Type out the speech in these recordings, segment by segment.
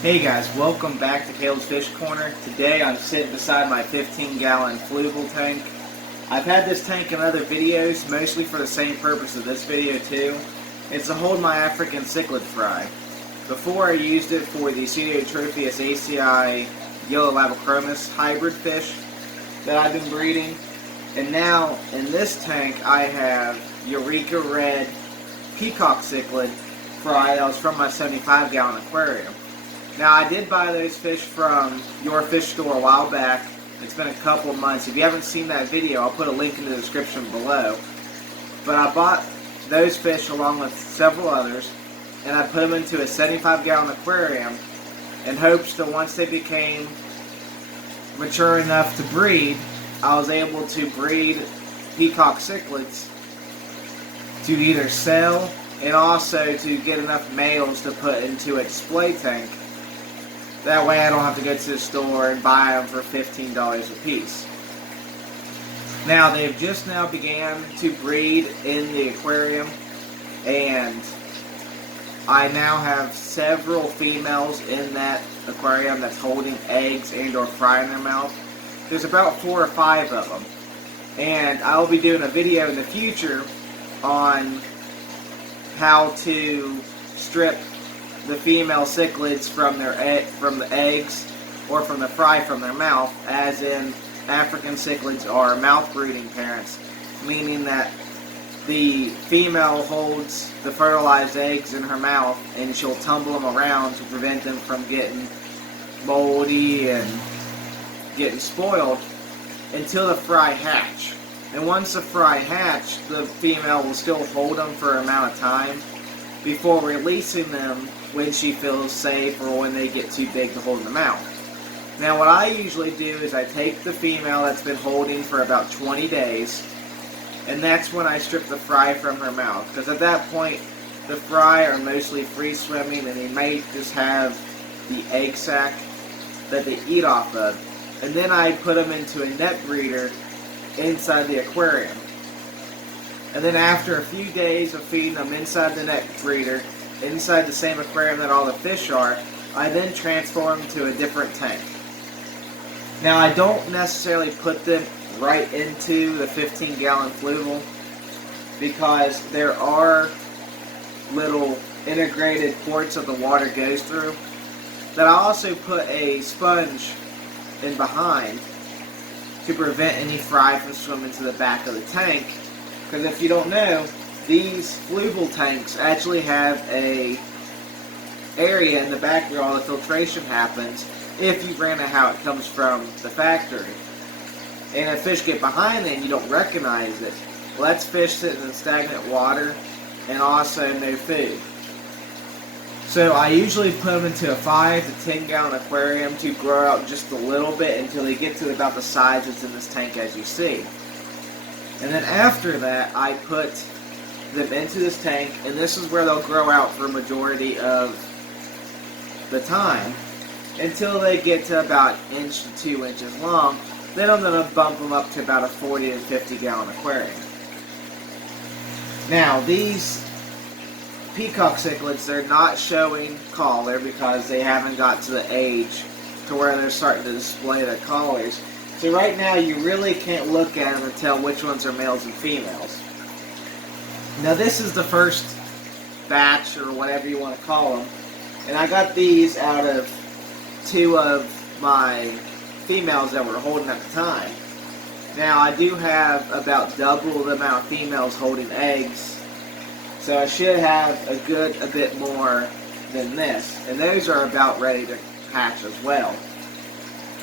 Hey guys, welcome back to Caleb's Fish Corner. Today I'm sitting beside my 15-gallon fluval tank. I've had this tank in other videos, mostly for the same purpose of this video too. It's to hold my African cichlid fry. Before I used it for the Pseudotropheus ACI Yellow Labichromis hybrid fish that I've been breeding. And now in this tank I have Eureka Red Peacock Cichlid fry that was from my 75-gallon aquarium. Now, I did buy those fish from YourFishStore a while back. It's been a couple of months. If you haven't seen that video, I'll put a link in the description below. But I bought those fish along with several others, and I put them into a 75-gallon aquarium in hopes that once they became mature enough to breed, I was able to breed Peacock Cichlids to either sell and also to get enough males to put into a display tank. That way I don't have to go to the store and buy them for $15 a piece. Now they've just now began to breed in the aquarium, and I now have several females in that aquarium that's holding eggs and or fry in their mouth. There's about 4 or 5 of them, and I'll be doing a video in the future on how to strip the female cichlids from the eggs or from the fry from their mouth, as in African cichlids are mouth breeding parents, meaning that the female holds the fertilized eggs in her mouth and she'll tumble them around to prevent them from getting moldy and getting spoiled until the fry hatch. And once the fry hatch, the female will still hold them for an amount of time before releasing them when she feels safe or when they get too big to hold in the mouth. Now what I usually do is I take the female that's been holding for about 20 days, and that's when I strip the fry from her mouth, because at that point the fry are mostly free swimming and they may just have the egg sac that they eat off of. And then I put them into a net breeder inside the aquarium. And then after a few days of feeding them inside the net breeder, inside the same aquarium that all the fish are, I then transfer them to a different tank. Now I don't necessarily put them right into the 15-gallon fluval, because there are little integrated ports that the water goes through that I also put a sponge in behind to prevent any fry from swimming to the back of the tank. Because if you don't know, these fluval tanks actually have a area in the back where all the filtration happens if you ran out how it comes from the factory. And if fish get behind it and you don't recognize it, well, that's fish sitting in stagnant water and also no food. So I usually put them into a 5 to 10-gallon aquarium to grow out just a little bit until they get to about the size that's in this tank as you see. And then after that, I put them into this tank, and this is where they'll grow out for a majority of the time until they get to about 1 inch to 2 inches long. Then I'm going to bump them up to about a 40 to 50-gallon aquarium. Now these Peacock Cichlids, they're not showing collar because they haven't got to the age to where they're starting to display their collars. So right now you really can't look at them and tell which ones are males and females. Now this is the first batch, or whatever you want to call them, and I got these out of 2 of my females that were holding at the time. Now I do have about double the amount of females holding eggs, so I should have a bit more than this, and those are about ready to hatch as well.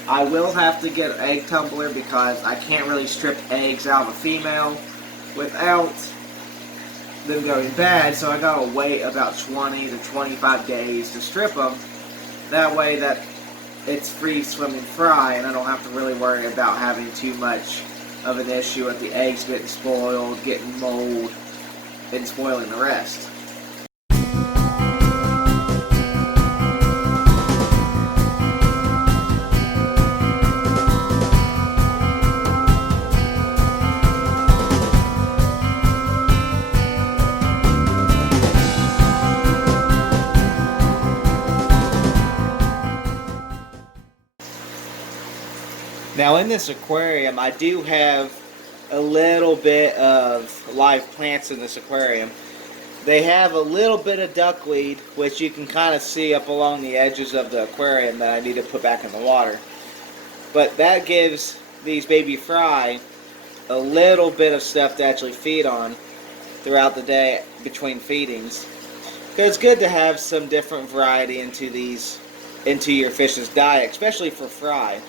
I will have to get an egg tumbler because I can't really strip eggs out of a female without them going bad, so I gotta wait about 20 to 25 days to strip them. That way that it's free swimming fry and I don't have to really worry about having too much of an issue with the eggs getting spoiled, getting mold, and spoiling the rest. Now in this aquarium, I do have a little bit of live plants in this aquarium. They have a little bit of duckweed, which you can kind of see up along the edges of the aquarium that I need to put back in the water. But that gives these baby fry a little bit of stuff to actually feed on throughout the day between feedings. Because it's good to have some different variety into your fish's diet, especially for fry.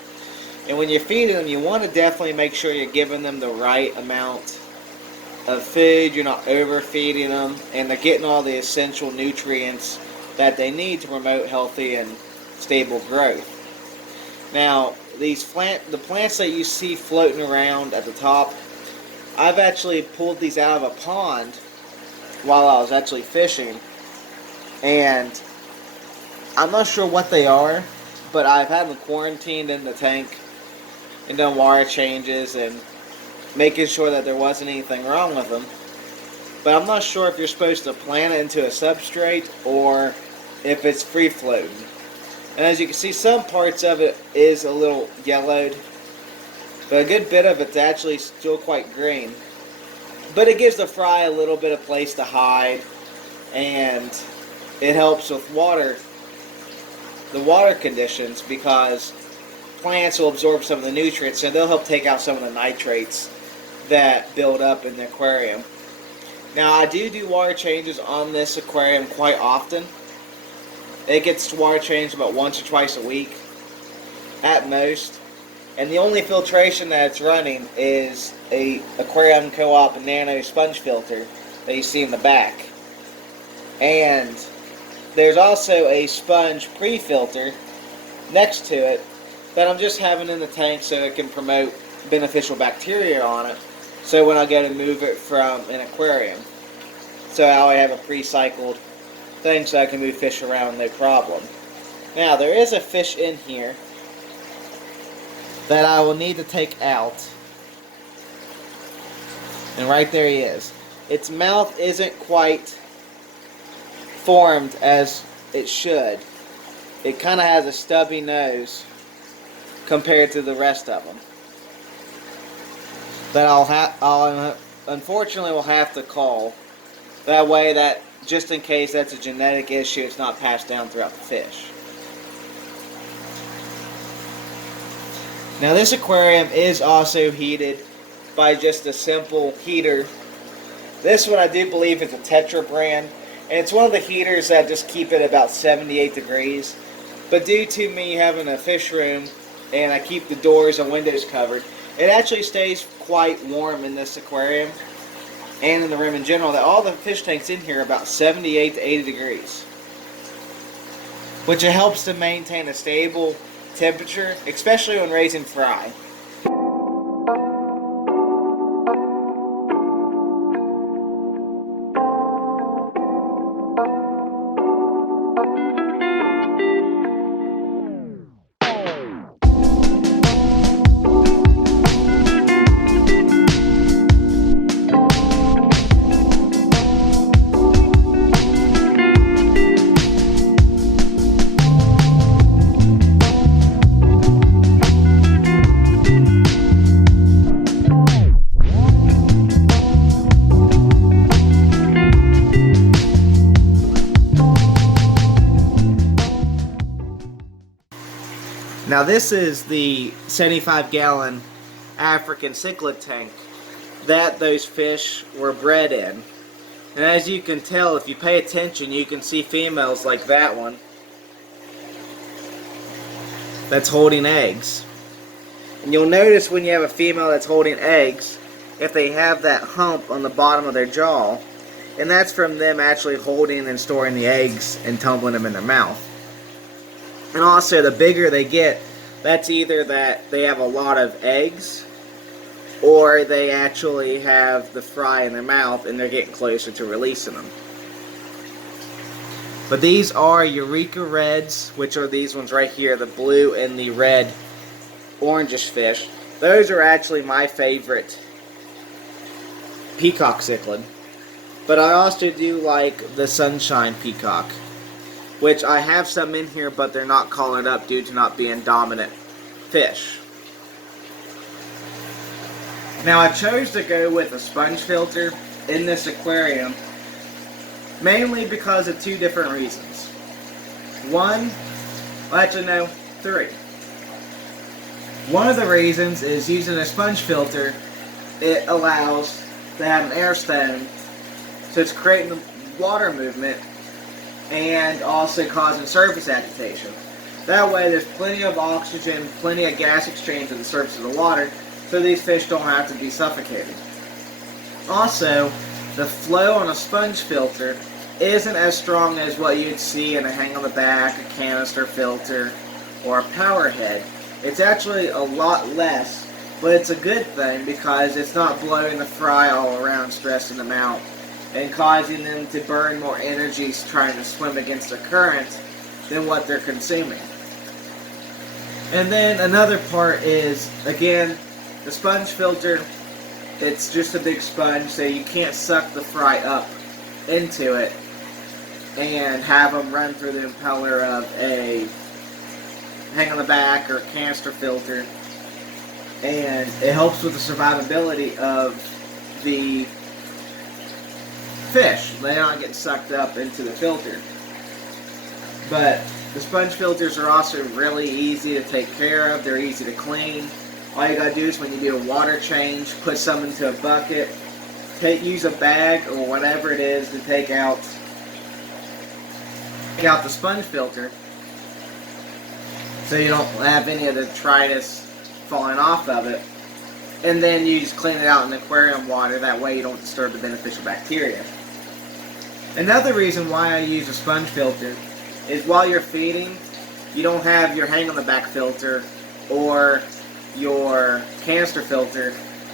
And when you're feeding them, you want to definitely make sure you're giving them the right amount of food, you're not overfeeding them, and they're getting all the essential nutrients that they need to promote healthy and stable growth. Now, the plants that you see floating around at the top, I've actually pulled these out of a pond while I was actually fishing, and I'm not sure what they are, but I've had them quarantined in the tank and done water changes and making sure that there wasn't anything wrong with them. But I'm not sure if you're supposed to plant it into a substrate or if it's free floating. And as you can see, some parts of it is a little yellowed, but a good bit of it's actually still quite green. But it gives the fry a little bit of place to hide, and it helps with the water conditions, because plants will absorb some of the nutrients, and they'll help take out some of the nitrates that build up in the aquarium. Now, I do water changes on this aquarium quite often. It gets water changed about once or twice a week at most, and the only filtration that's running is a Aquarium Co-op Nano sponge filter that you see in the back. And there's also a sponge pre-filter next to it that I'm just having in the tank so it can promote beneficial bacteria on it, so when I go to move it from an aquarium. So I have a pre-cycled thing so I can move fish around no problem. Now, there is a fish in here that I will need to take out. And right there he is. Its mouth isn't quite formed as it should. It kind of has a stubby nose compared to the rest of them. That I'll unfortunately will have to call. That way, that just in case that's a genetic issue, it's not passed down throughout the fish. Now, this aquarium is also heated by just a simple heater. This one I do believe is a Tetra brand, and it's one of the heaters that just keep it about 78 degrees. But due to me having a fish room and I keep the doors and windows covered, it actually stays quite warm in this aquarium and in the room in general, that all the fish tanks in here are about 78 to 80 degrees. Which it helps to maintain a stable temperature, especially when raising fry. Now, this is the 75-gallon African cichlid tank that those fish were bred in. And as you can tell, if you pay attention, you can see females like that one that's holding eggs. And you'll notice when you have a female that's holding eggs, if they have that hump on the bottom of their jaw, and that's from them actually holding and storing the eggs and tumbling them in their mouth. And also, the bigger they get, that's either that they have a lot of eggs, or they actually have the fry in their mouth and they're getting closer to releasing them. But these are Eureka Reds, which are these ones right here, the blue and the red orangish fish. Those are actually my favorite Peacock Cichlid. But I also do like the Sunshine Peacock, which I have some in here, but they're not collared up due to not being dominant fish. Now I chose to go with a sponge filter in this aquarium mainly because of two different reasons. One, well, actually no, three. One of the reasons is using a sponge filter, it allows to have an air stone, so it's creating the water movement and also causing surface agitation. That way there's plenty of oxygen, plenty of gas exchange at the surface of the water, so these fish don't have to be suffocated. Also, the flow on a sponge filter isn't as strong as what you'd see in a hang on the back, a canister filter, or a power head. It's actually a lot less, but it's a good thing because it's not blowing the fry all around, stressing them out, and causing them to burn more energy trying to swim against the current than what they're consuming. And then another part is, again, the sponge filter, it's just a big sponge, so you can't suck the fry up into it and have them run through the impeller of a hang on the back or canister filter. And it helps with the survivability of the fish. They're not getting sucked up into the filter. But the sponge filters are also really easy to take care of. They're easy to clean. All you gotta do is when you do a water change, put some into a bucket, use a bag or whatever it is to take out the sponge filter so you don't have any of the detritus falling off of it, and then you just clean it out in aquarium water. That way you don't disturb the beneficial bacteria. Another reason why I use a sponge filter is while you're feeding, you don't have your hang on the back filter or your canister filter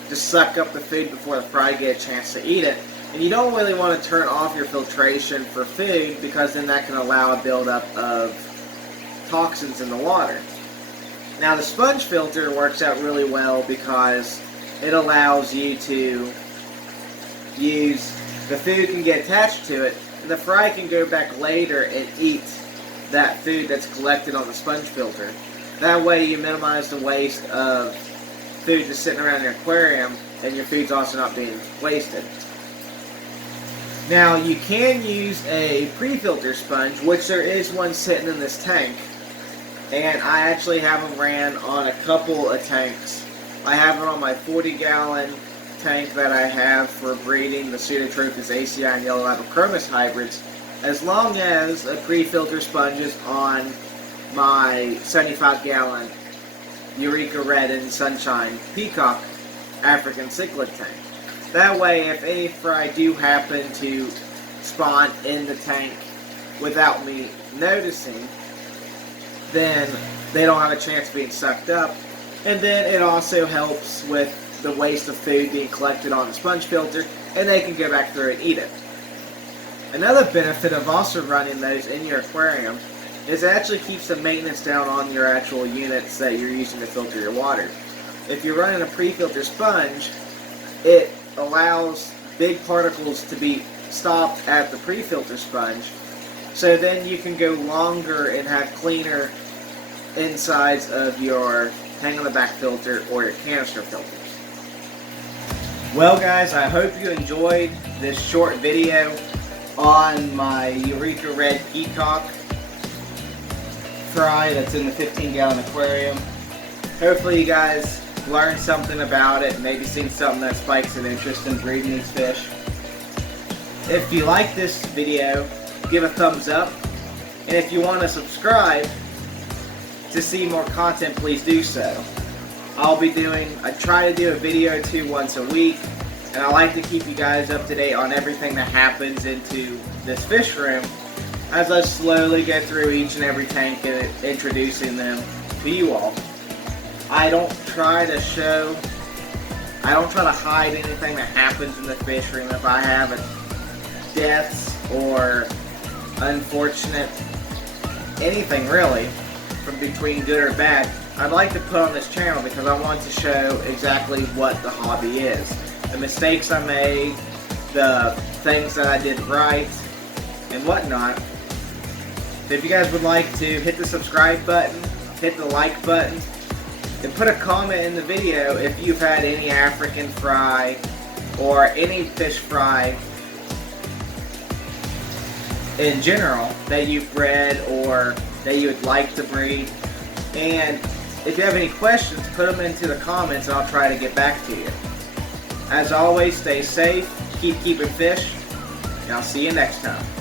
to suck up the food before the fry get a chance to eat it. And you don't really want to turn off your filtration for food because then that can allow a buildup of toxins in the water. Now the sponge filter works out really well because it allows you to use, the food can get attached to it, and the fry can go back later and eat that food that's collected on the sponge filter. That way you minimize the waste of food just sitting around in your aquarium, and your food's also not being wasted. Now you can use a pre-filter sponge, which there is one sitting in this tank, and I actually have them ran on a couple of tanks. I have it on my 40-gallon tank that I have for breeding the Pseudotrophus acei and yellow Apochromis hybrids, as long as a pre-filter sponge is on my 75-gallon Eureka Red and Sunshine Peacock African Cichlid tank. That way, if any fry do happen to spawn in the tank without me noticing, then they don't have a chance of being sucked up. And then it also helps with the waste of food being collected on the sponge filter, and they can go back through and eat it. Another benefit of also running those in your aquarium is it actually keeps the maintenance down on your actual units that you're using to filter your water. If you're running a pre-filter sponge, it allows big particles to be stopped at the pre-filter sponge, so then you can go longer and have cleaner insides of your hang on the back filter or your canister filters. Well guys, I hope you enjoyed this short video on my Eureka Red Peacock fry that's in the 15-gallon aquarium. Hopefully you guys learned something about it, maybe seen something that spikes an interest in breeding these fish. If you like this video, give a thumbs up, and if you want to subscribe to see more content, please do so. I try to do a video or two once a week, and I like to keep you guys up to date on everything that happens into this fish room as I slowly go through each and every tank and introducing them to you all. I don't try to hide anything that happens in the fish room. If I have deaths or unfortunate anything really from between good or bad, I'd like to put on this channel because I want to show exactly what the hobby is. The mistakes I made, the things that I did right, and whatnot. If you guys would like to hit the subscribe button, hit the like button, And put a comment in the video if you've had any African fry or any fish fry in general that you've bred or that you would like to breed. And if you have any questions, put them into the comments and I'll try to get back to you. As always, stay safe, keep keeping fish, and I'll see you next time.